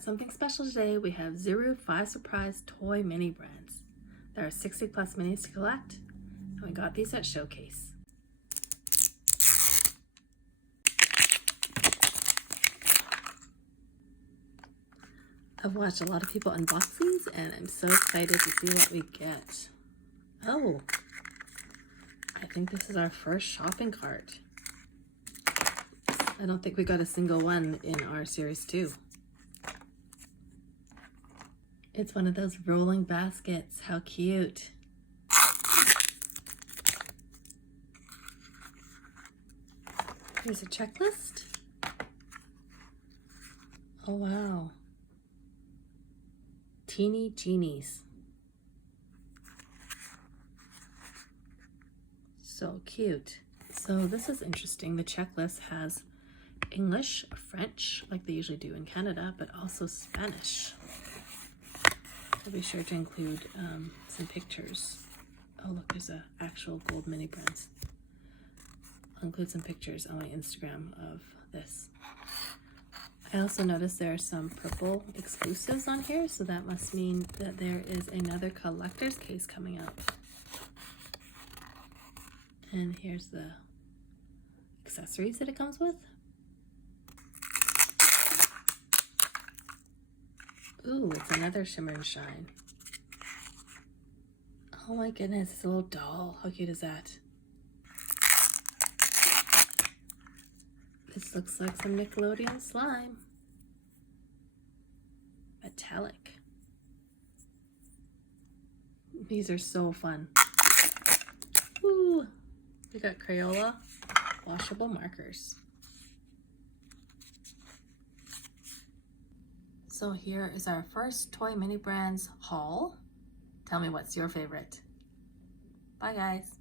got something special today. We have Zuru 5 surprise toy mini brands. There are 60 plus minis to collect, and we got these at Showcase. I've watched a lot of people unbox these, and I'm so excited to see what we get. Oh, I think this is our first shopping cart. I don't think we got a single one in our series 2. It's one of those rolling baskets. How cute. Here's a checklist. Oh wow. Teeny genies. So cute. So this is interesting. The checklist has English, French, like they usually do in Canada, but also Spanish. So be sure to include some pictures. Oh look, there's an actual gold mini brands. I'll include some pictures on my Instagram of this. I also noticed there are some purple exclusives on here, so that must mean that there is another collector's case coming out. And here's the accessories that it comes with. Ooh, it's another shimmer and shine. Oh my goodness, it's a little doll. How cute is that? This looks like some Nickelodeon slime. Metallic. These are so fun. Ooh, we got Crayola washable markers. So here is our first Toy Mini Brands haul. Tell me what's your favorite. Bye guys.